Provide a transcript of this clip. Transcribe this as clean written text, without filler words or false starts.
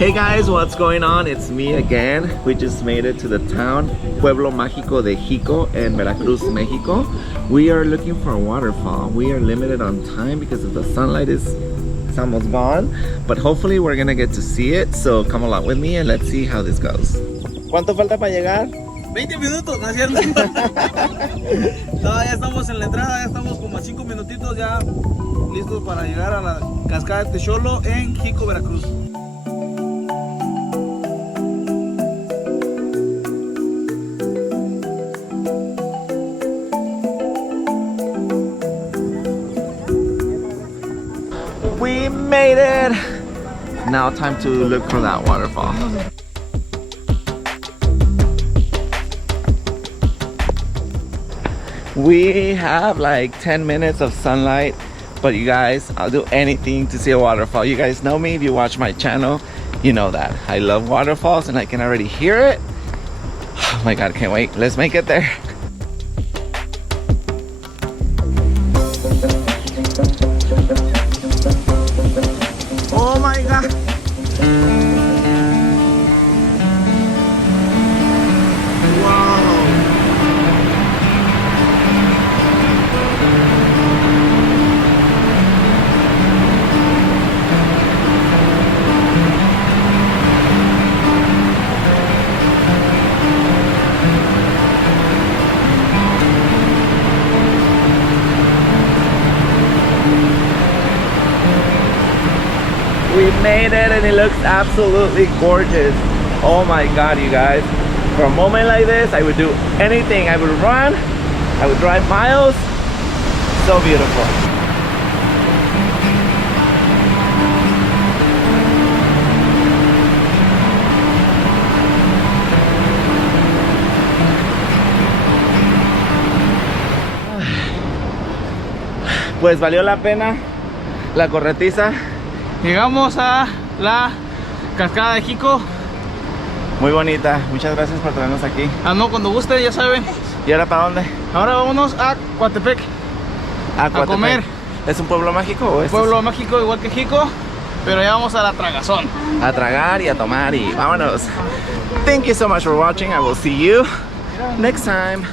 Hey guys, what's going on? It's me again. We just made it to the town, Pueblo Mágico de Jico in Veracruz, Mexico. We are looking for a waterfall. We are limited on time because of the sunlight is almost gone, but hopefully we're gonna get to see it. So come along with me and let's see how this goes. ¿Cuánto falta para llegar? 20 minutos, ¿no es cierto? No, ya estamos en la entrada, ya estamos como a 5 minutitos ya listos para llegar a la Cascada de Texolo en Jico, Veracruz. We made it! Now time to look for that waterfall. We have like 10 minutes of sunlight, but you guys, I'll do anything to see a waterfall. You guys know me, if you watch my channel, you know that. I love waterfalls and I can already hear it. Oh my God, I can't wait. Let's make it there. Oh my God. We made it and it looks absolutely gorgeous. Oh my God, you guys. For a moment like this, I would do anything. I would run, I would drive miles. So beautiful. Pues valió la pena la corretiza. Llegamos a la Cascada de Jico. Muy bonita, muchas gracias por traernos aquí. Ah, no, cuando guste, ya saben. ¿Y ahora para dónde? Ahora vámonos a Coatepec. A comer. ¿Es un pueblo mágico o es? Pueblo mágico igual que Jico, pero ya vamos a la tragazón. A tragar y a tomar y vámonos. Thank you so much for watching. I will see you next time.